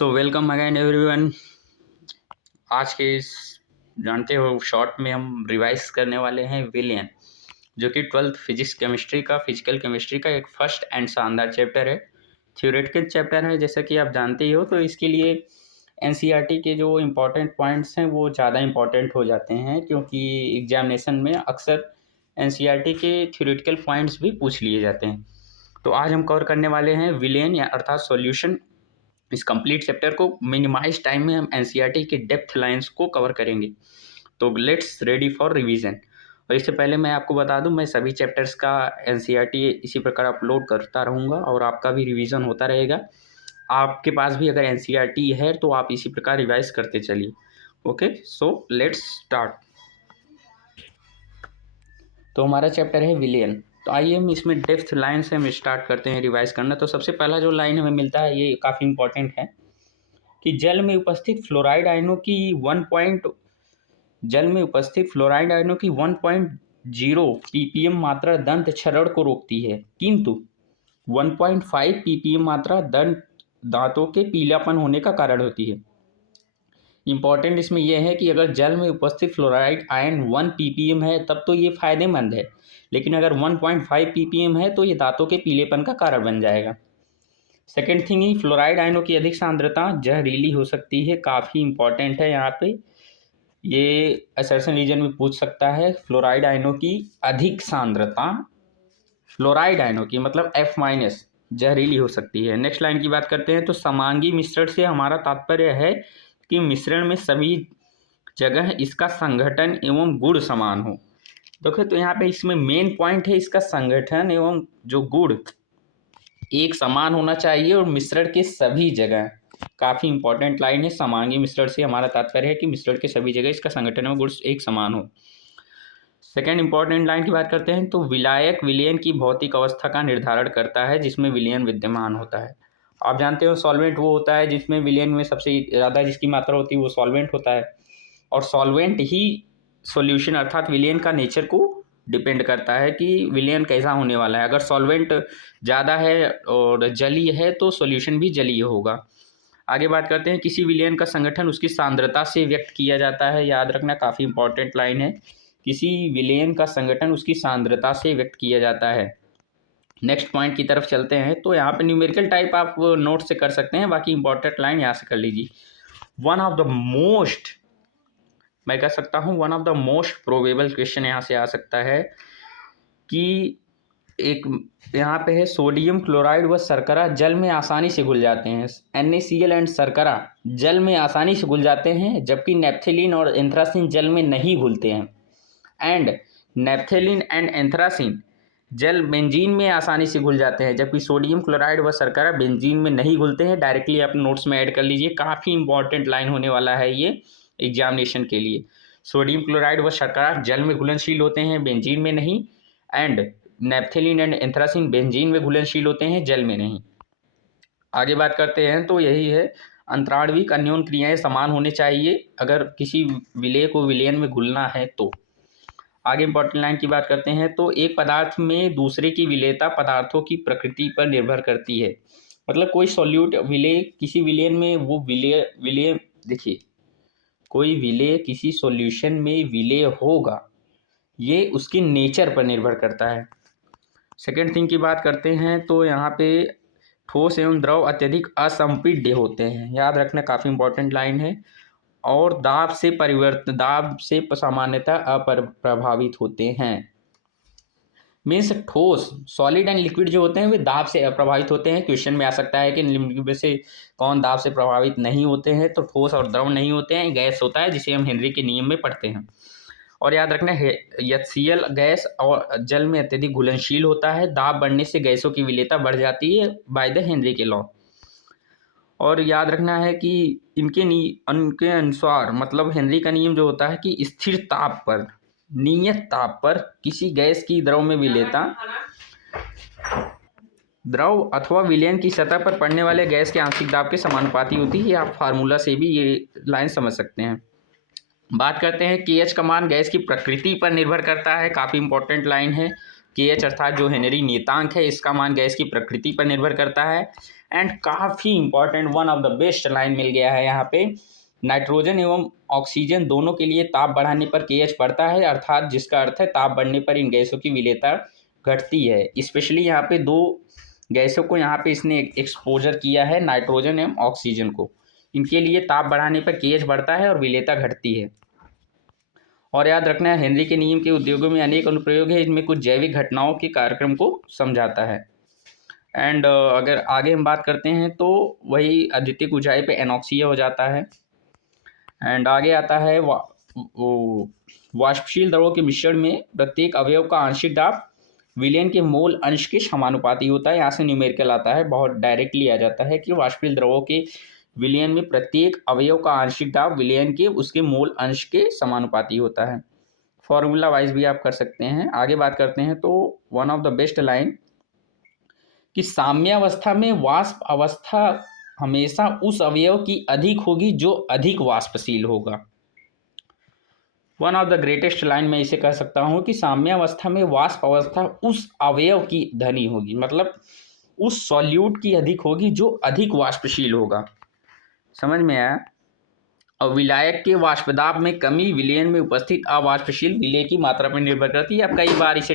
So welcome again everyone. आज के इस जानते हो शॉर्ट में हम रिवाइज करने वाले हैं विलियन, जो कि 12th फिजिकल केमिस्ट्री का एक फर्स्ट एंड शानदार चैप्टर है। थ्योरेटिकल चैप्टर है, जैसा कि आप जानते ही हो। तो इसके लिए एनसीईआरटी के जो इम्पोर्टेंट पॉइंट्स हैं वो ज़्यादा इम्पोर्टेंट हो जाते हैं, क्योंकि एग्जामिनेशन में अक्सर एनसीईआरटी के थ्योरेटिकल पॉइंट्स भी पूछ लिए जाते हैं। तो आज हम कवर करने वाले हैं विलियन या अर्थात सॉल्यूशन। इस कंप्लीट चैप्टर को मिनिमाइज टाइम में हम एनसीईआरटी के डेप्थ लाइंस को कवर करेंगे। तो लेट्स रेडी फॉर रिवीजन। और इससे पहले मैं आपको बता दूं, मैं सभी चैप्टर्स का एनसीईआरटी इसी प्रकार अपलोड करता रहूँगा और आपका भी रिवीजन होता रहेगा। आपके पास भी अगर एनसीईआरटी है तो आप इसी प्रकार रिवाइज करते चलिए। Okay, so let's start. तो हमारा चैप्टर है विलियन। तो आइए हम इसमें डेप्थ लाइन से हम स्टार्ट करते हैं रिवाइज करना। तो सबसे पहला जो लाइन हमें मिलता है ये काफ़ी इंपॉर्टेंट है कि जल में उपस्थित फ्लोराइड आयनों की 1.0 ppm मात्रा दंत क्षरण को रोकती है, किंतु 1.5 ppm मात्रा दांतों के पीलापन होने का कारण होती है। इम्पॉर्टेंट इसमें यह है कि अगर जल में उपस्थित फ्लोराइड आयन 1 ppm है तब तो ये फायदेमंद है, लेकिन अगर 1.5 ppm है तो ये दांतों के पीलेपन का कारण बन जाएगा। सेकेंड थिंग ही, फ्लोराइड आयनों की अधिक सांद्रता जहरीली हो सकती है। काफ़ी इंपॉर्टेंट है यहाँ पे, ये असर्शन रीजन में पूछ सकता है। फ्लोराइड आयनों की अधिक सांद्रता, फ्लोराइड आयनों की मतलब F- जहरीली हो सकती है। नेक्स्ट लाइन की बात करते हैं तो समांगी मिश्रण से हमारा तात्पर्य है कि मिश्रण में सभी जगह इसका संगठन एवं गुण समान हो। देखो, तो यहाँ पे इसमें मेन पॉइंट है इसका संगठन एवं जो गुण एक समान होना चाहिए और मिश्रण के सभी जगह। काफ़ी इंपॉर्टेंट लाइन है। समांगी मिश्रण से हमारा तात्पर्य है कि मिश्रण के सभी जगह इसका संगठन एवं गुण एक समान हो। सेकेंड इंपॉर्टेंट लाइन की बात करते हैं तो विलायक विलयन की भौतिक अवस्था का निर्धारण करता है जिसमें विलयन विद्यमान होता है। आप जानते हो सॉल्वेंट वो होता है जिसमें विलयन में सबसे ज़्यादा जिसकी मात्रा होती है वो सॉल्वेंट होता है, और सॉल्वेंट ही सॉल्यूशन अर्थात विलयन का नेचर को डिपेंड करता है कि विलयन कैसा होने वाला है। अगर सॉल्वेंट ज़्यादा है और जलीय है तो सॉल्यूशन भी जलीय होगा। आगे बात करते हैं, किसी विलयन का संगठन उसकी सांद्रता से व्यक्त किया जाता है। याद रखना, काफ़ी इंपॉर्टेंट लाइन है। किसी विलयन का संगठन उसकी सांद्रता से व्यक्त किया जाता है। नेक्स्ट पॉइंट की तरफ चलते हैं तो यहाँ पे न्यूमेरिकल टाइप आप नोट से कर सकते हैं, बाकी इंपॉर्टेंट लाइन यहाँ से कर लीजिए। मैं कह सकता हूँ one of the most probable question यहाँ से आ सकता है कि एक यहाँ पे है सोडियम क्लोराइड व शर्करा जल में आसानी से घुल जाते हैं। NaCl एंड शर्करा जल में आसानी से घुल जाते हैं, जबकि नेप्थेलिन और एंथ्रासिन जल में नहीं घुलते हैं। एंड नेप्थेलिन एंड एंथ्रासिन जल बेंजीन में आसानी से घुल जाते हैं, जबकि सोडियम क्लोराइड व शर्करा बेंजीन में नहीं घुलते हैं। डायरेक्टली अपने नोट्स में ऐड कर लीजिए, काफ़ी इंपॉर्टेंट लाइन होने वाला है ये एग्जामिनेशन के लिए। सोडियम क्लोराइड व शर्करा जल में घुलनशील होते हैं, बेंजीन में नहीं। एंड नेप्थेलिन एंड एंथ्रासिन बेंजीन में घुलनशील होते हैं, जल में नहीं। आगे बात करते हैं तो यही है, अंतराणविक अन्योन क्रियाएं समान होने चाहिए अगर किसी विलेय को विलयन में घुलना है तो। आगे इंपॉर्टेंट लाइन की बात करते हैं तो एक पदार्थ में दूसरे की विलेयता पदार्थों की प्रकृति पर निर्भर करती है। मतलब कोई सॉल्यूट विलेय किसी विलयन में वो विलेय देखिए, कोई विलेय किसी सॉल्यूशन में विलेय होगा, ये उसके नेचर पर निर्भर करता है। सेकेंड थिंग की बात करते हैं तो यहाँ पे ठोस एवं द्रव अत्यधिक असंपीड्य होते हैं। याद रखना, काफ़ी इंपॉर्टेंट लाइन है। और दाब से सामान्यतः अप्रभावित होते हैं। मीन्स ठोस, सॉलिड एंड लिक्विड जो होते हैं वे दाब से अप्रभावित होते हैं। क्वेश्चन में आ सकता है कि निम्न में से कौन दाब से प्रभावित नहीं होते हैं, तो ठोस और द्रव नहीं होते हैं, गैस होता है जिसे हम हेनरी के नियम में पढ़ते हैं। और याद रखना है HCl गैस और जल में अत्यधिक घुलनशील होता है। दाब बढ़ने से गैसों की विलेयता बढ़ जाती है बाय द हेनरी के लॉ। और याद रखना है कि उनके अनुसार मतलब हेनरी का नियम जो होता है कि स्थिर ताप पर, नियत ताप पर किसी गैस की द्रव में विलेयता द्रव अथवा विलयन की सतह पर पड़ने वाले गैस के आंशिक दाब के समानुपाती होती है। आप फार्मूला से भी ये लाइन समझ सकते हैं। बात करते हैं KH का मान गैस की प्रकृति पर निर्भर करता है। काफ़ी इंपॉर्टेंट लाइन है। KH अर्थात जो हेनरी नियतांक है, इसका मान गैस की प्रकृति पर निर्भर करता है। एंड काफ़ी important, one of the best line मिल गया है यहाँ पे, नाइट्रोजन एवं ऑक्सीजन दोनों के लिए ताप बढ़ाने पर KH बढ़ता है, अर्थात जिसका अर्थ है ताप बढ़ने पर इन गैसों की विलेयता घटती है। स्पेशली यहाँ पे दो गैसों को यहाँ पे इसने एक्सपोजर किया है, नाइट्रोजन एवं ऑक्सीजन को। इनके लिए ताप बढ़ाने पर KH बढ़ता है और विलेयता घटती है। और याद रखना है, हेनरी के नियम के उद्योगों में अनेक अनुप्रयोग है, इनमें कुछ जैविक घटनाओं के कार्यक्रम को समझाता है। एंड अगर आगे हम बात करते हैं तो वही अद्वितीय ऊंचाई पे एनॉक्सिया हो जाता है। एंड आगे आता है वाष्पशील द्रवों के मिश्रण में प्रत्येक अवयव का आंशिक दाब विलयन के मोल अंश के समानुपाती होता है। यहाँ से न्यूमेरिकल आता है, बहुत डायरेक्टली आ जाता है कि वाष्पशील द्रवों के विलयन में प्रत्येक अवयव का आंशिक दाब विलयन के उसके मोल अंश के समानुपाती होता है। फॉर्मूला वाइज भी आप कर सकते हैं। आगे बात करते हैं तो one of the best line कि साम्यावस्था में वाष्प अवस्था हमेशा उस अवयव की अधिक होगी जो अधिक वाष्पशील होगा। One of the greatest line मैं इसे कह सकता हूँ कि साम्यावस्था में वाष्प अवस्था उस अवयव की धनी होगी, मतलब उस सॉल्यूट की अधिक होगी जो अधिक वाष्पशील होगा। समझ में आया? और विलायक के वाष्पदाब में कमी विलयन में उपस्थित अवाष्पशील विलेय की मात्रा पर निर्भर करती है। आप कई बार इसे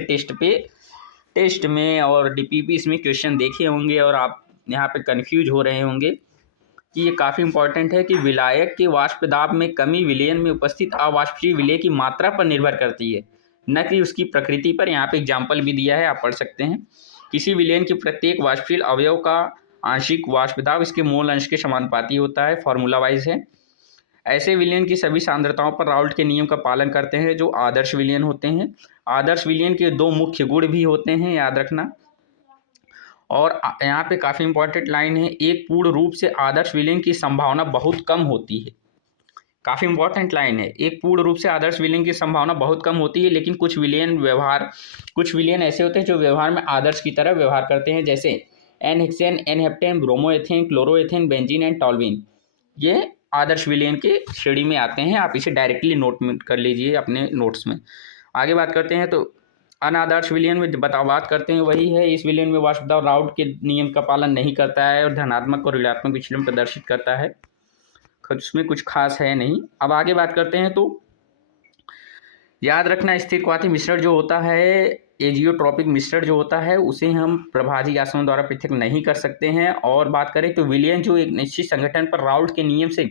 टेस्ट में और DPP इसमें क्वेश्चन देखे होंगे और आप यहाँ पे कंफ्यूज हो रहे होंगे कि ये काफ़ी इंपॉर्टेंट है कि विलायक के वाष्पदाब में कमी विलयन में उपस्थित अवाष्पशील विलेय की मात्रा पर निर्भर करती है, न कि उसकी प्रकृति पर। यहाँ पे एग्जाम्पल भी दिया है, आप पढ़ सकते हैं। किसी विलयन के प्रत्येक वाष्पशील अवयव का आंशिक वाष्पदाब इसके मोल अंश के समानुपाती होता है, फॉर्मूला वाइज है। ऐसे विलयन की सभी सांद्रताओं पर राउल्ट के नियम का पालन करते हैं जो आदर्श विलयन होते हैं। आदर्श विलयन के दो मुख्य गुण भी होते हैं, याद रखना। और यहाँ पे काफ़ी इंपॉर्टेंट लाइन है, एक पूर्ण रूप से आदर्श विलयन की संभावना बहुत कम होती है। काफ़ी इंपॉर्टेंट लाइन है, एक पूर्ण रूप से आदर्श विलयन की संभावना बहुत कम होती है, लेकिन कुछ विलयन ऐसे होते हैं जो व्यवहार में आदर्श की तरह व्यवहार करते हैं, जैसे n hexane, n heptane, bromoethane, chloroethane, benzene and toluene. ये आदर्श विलयन के श्रेणी में आते हैं। आप इसे डायरेक्टली नोट कर लीजिए अपने नोट्स में। आगे बात करते हैं तो अनादर्श विलयन में बात करते हैं, वही है। इस विलयन में वाष्पदाब राउल्ट के नियम का पालन नहीं करता है और धनात्मक और ऋणात्मक विचलन प्रदर्शित करता है, उसमें कुछ खास है नहीं। अब आगे बात करते हैं तो याद रखना, स्थिर क्वाथी मिश्रण जो होता है, एजियोट्रॉपिक मिश्रण जो होता है, उसे हम प्रभाजी आसनों द्वारा पृथक नहीं कर सकते हैं। और बात करें तो विलयन जो एक निश्चित संगठन पर राउल्ट के नियम से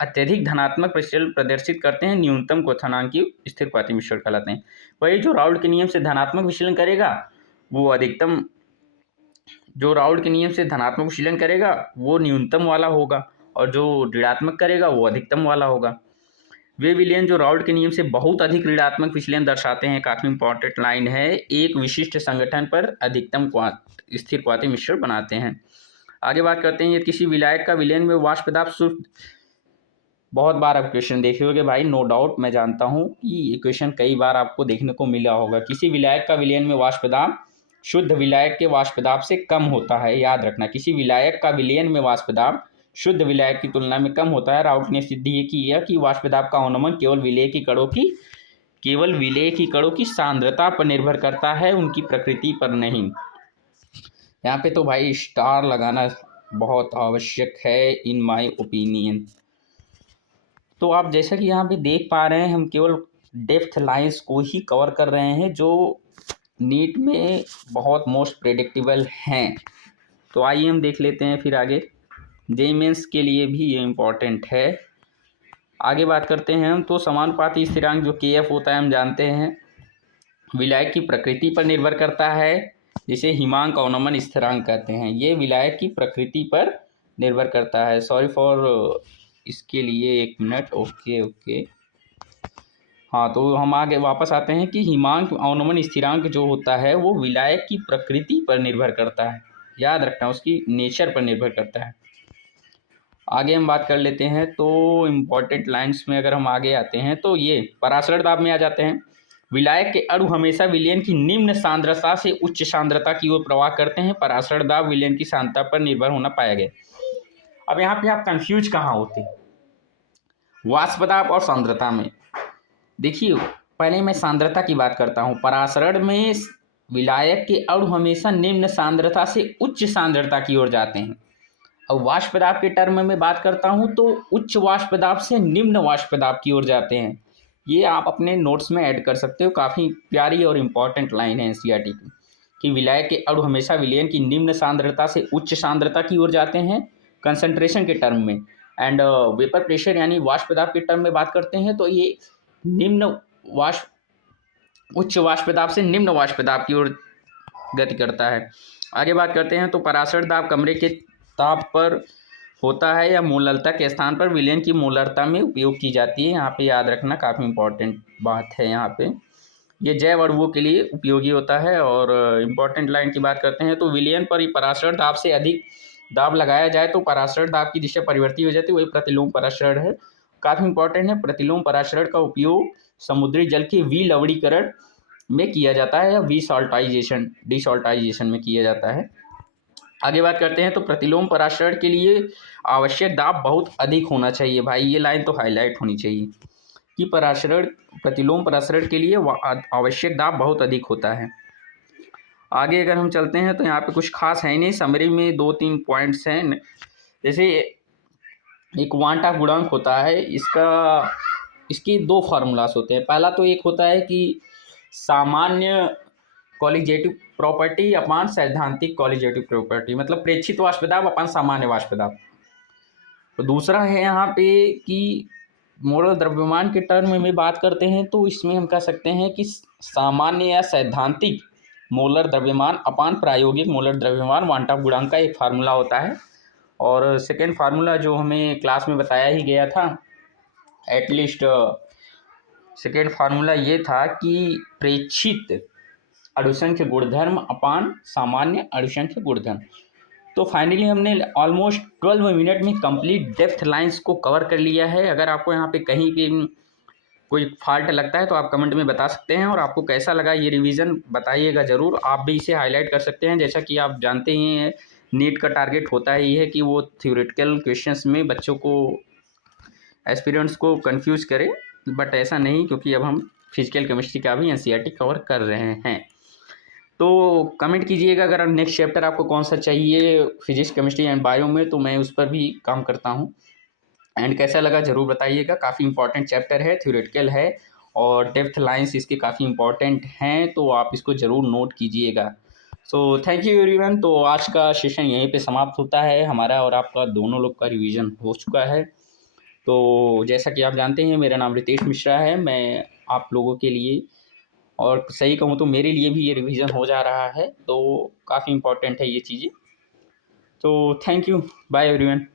अत्यधिक धनात्मक विचलन प्रदर्शित करते हैं, न्यूनतम क्वथनांकीय स्थिर क्वाथी मिश्रण कहलाते हैं। वही जो राउल्ट के नियम से धनात्मक विचलन करेगा वो अधिकतम, जो राउल्ट के नियम से धनात्मक विचलन करेगा वो न्यूनतम वाला होगा, और जो ऋणात्मक करेगा वो अधिकतम वाला होगा। वे विलयन जो राउल्ट के नियम से बहुत अधिक ऋणात्मक विचलन दर्शाते हैं, काफ़ी इंपॉर्टेंट लाइन है, एक विशिष्ट संगठन पर अधिकतम स्थिर क्वाथी मिश्रण बनाते हैं। आगे बात करते हैं, यदि किसी विलायक का विलयन में वाष्पदाब शुद्ध, बहुत बार आप क्वेश्चन देखे होंगे भाई, नो डाउट, मैं जानता हूँ कि ये क्वेश्चन कई बार आपको देखने को मिला होगा। किसी विलायक का विलयन में वाष्पदाब शुद्ध विलायक के वाष्पदाब से कम होता है, याद रखना। किसी विलायक का विलयन में वाष्पदाब शुद्ध विलायक की तुलना में कम होता है। राउल्ट ने सिद्ध ये की है कि वाष्पदाब का अवनमन केवल विलेय की कणों की सांद्रता पर निर्भर करता है, उनकी प्रकृति पर नहीं। यहाँ पे तो भाई स्टार लगाना बहुत आवश्यक है इन माय ओपिनियन। तो आप जैसा कि यहाँ पे देख पा रहे हैं, हम केवल डेप्थ लाइंस को ही कवर कर रहे हैं जो नीट में बहुत मोस्ट प्रेडिक्टेबल हैं। तो आइए हम देख लेते हैं फिर आगे। जेईई मेंस के लिए भी ये इम्पॉर्टेंट है। आगे बात करते हैं हम तो समानुपाती स्थिरांक जो KF होता है, हम जानते हैं विलायक की प्रकृति पर निर्भर करता है, जिसे हिमांक अवनमन स्थिरांक कहते हैं। ये विलायक की प्रकृति पर निर्भर करता है। सॉरी फॉर इसके लिए 1 मिनट। ओके। हाँ, तो हम आगे वापस आते हैं कि हिमांक अवनमन स्थिरांक जो होता है वो विलायक की प्रकृति पर निर्भर करता है, याद रखना, उसकी नेचर पर निर्भर करता है। आगे हम बात कर लेते हैं तो इम्पॉर्टेंट लाइंस में अगर हम आगे आते हैं तो ये परासरण दाब में आ जाते हैं। विलायक के अणु हमेशा विलयन की निम्न सांद्रता से उच्च सांद्रता की ओर प्रवाह करते हैं। परासरण दाब विलयन की सांद्रता पर निर्भर होना पाया गया। अब यहाँ पे आप कंफ्यूज कहाँ होते हैं वाष्प दाब और सांद्रता में? देखिए, पहले मैं सांद्रता की बात करता हूँ। परासरण में विलायक के अणु हमेशा निम्न सांद्रता से उच्च सांद्रता की ओर जाते हैं। अब वाष्प दाब के टर्म में बात करता हूँ तो उच्च वाष्प दाब से निम्न वाष्प दाब की ओर जाते हैं। ये आप अपने नोट्स में ऐड कर सकते हो, काफ़ी प्यारी और इम्पॉर्टेंट लाइन है एनसीईआरटी की, कि विलायक के अणु हमेशा विलयन की निम्न सांद्रता से उच्च सांद्रता की ओर जाते हैं कंसंट्रेशन के टर्म में। एंड वेपर प्रेशर यानी वाष्प दाब के टर्म में बात करते हैं तो ये निम्न वाष्प उच्च वाष्प दाब से निम्न वाष्प दाब की ओर गति करता है। आगे बात करते हैं तो पराशर दाब कमरे के ताप पर होता है या मोलरता के स्थान पर विलयन की मोलरता में उपयोग की जाती है। यहाँ पे याद रखना काफ़ी इंपॉर्टेंट बात है। यहाँ पे ये जैव अणुओं के लिए उपयोगी होता है। और इम्पॉर्टेंट लाइन की बात करते हैं तो विलयन पर पराशर दाब से अधिक दाब लगाया जाए तो पराशर दाब की दिशा परिवर्तित हो जाती है, वही प्रतिलोम पराशरण है। काफ़ी इंपॉर्टेंट है। प्रतिलोम पराशरण का उपयोग समुद्री जल के विलवणीकरण में किया जाता है या डिसॉल्टाइजेशन में किया जाता है। आगे बात करते हैं तो प्रतिलोम पराशरण के लिए आवश्यक दाब बहुत अधिक होना चाहिए। भाई ये लाइन तो हाईलाइट होनी चाहिए कि प्रतिलोम पराशरण के लिए आवश्यक दाब बहुत अधिक होता है। आगे अगर हम चलते हैं तो यहाँ पे कुछ खास है नहीं, समरी में 2-3 पॉइंट्स हैं। जैसे एक वांटा गुणांक होता है, इसके 2 फार्मूलास होते हैं। पहला तो एक होता है कि सामान्य कॉलिगेटिव प्रॉपर्टी अपान सैद्धांतिक कॉलिगेटिव प्रॉपर्टी, मतलब प्रेक्षित वाष्प दाब अपान सामान्य वाष्प दाब। तो दूसरा है यहाँ पे कि मोलर द्रव्यमान के टर्म में बात करते हैं तो इसमें हम कह सकते हैं कि सामान्य या सैद्धांतिक मोलर द्रव्यमान अपान प्रायोगिक मोलर द्रव्यमान वांटा गुणांक का एक फार्मूला होता है। और सेकेंड फार्मूला जो हमें क्लास में बताया ही गया था, एटलीस्ट सेकेंड फार्मूला ये था कि प्रेक्षित अणुसंख्य गुणधर्म अपान सामान्य अणुसंख्य गुणधर्म। तो फाइनली हमने ऑलमोस्ट 12 मिनट में कंप्लीट डेप्थ लाइंस को कवर कर लिया है। अगर आपको यहाँ पे कहीं भी कोई फॉल्ट लगता है तो आप कमेंट में बता सकते हैं। और आपको कैसा लगा ये रिवीजन बताइएगा ज़रूर। आप भी इसे हाईलाइट कर सकते हैं। जैसा कि आप जानते ही हैं नीट का टारगेट होता ही है कि वो थ्योरेटिकल क्वेश्चंस में बच्चों को, एस्पिरेंट्स को कंफ्यूज करे, बट ऐसा नहीं, क्योंकि अब हम फिजिकल केमिस्ट्री का भी एनसीईआरटी कवर कर रहे हैं। तो कमेंट कीजिएगा अगर नेक्स्ट चैप्टर आपको कौन सा चाहिए फिजिक्स केमिस्ट्री एंड बायो में, तो मैं उस पर भी काम करता हूँ। एंड कैसा लगा ज़रूर बताइएगा। काफ़ी इंपॉर्टेंट चैप्टर है, थ्योरेटिकल है और डेप्थ लाइंस इसके काफ़ी इंपॉर्टेंट हैं, तो आप इसको ज़रूर नोट कीजिएगा। So thank you everyone. तो आज का सेशन यहीं पे समाप्त होता है। हमारा और आपका दोनों लोग का रिवीजन हो चुका है। तो जैसा कि आप जानते हैं मेरा नाम रितेश मिश्रा है। मैं आप लोगों के लिए, और सही कहूँ तो मेरे लिए भी ये रिवीजन हो जा रहा है, तो काफ़ी इंपॉर्टेंट है ये चीज़ें। तो थैंक यू, बाय एवरीवन।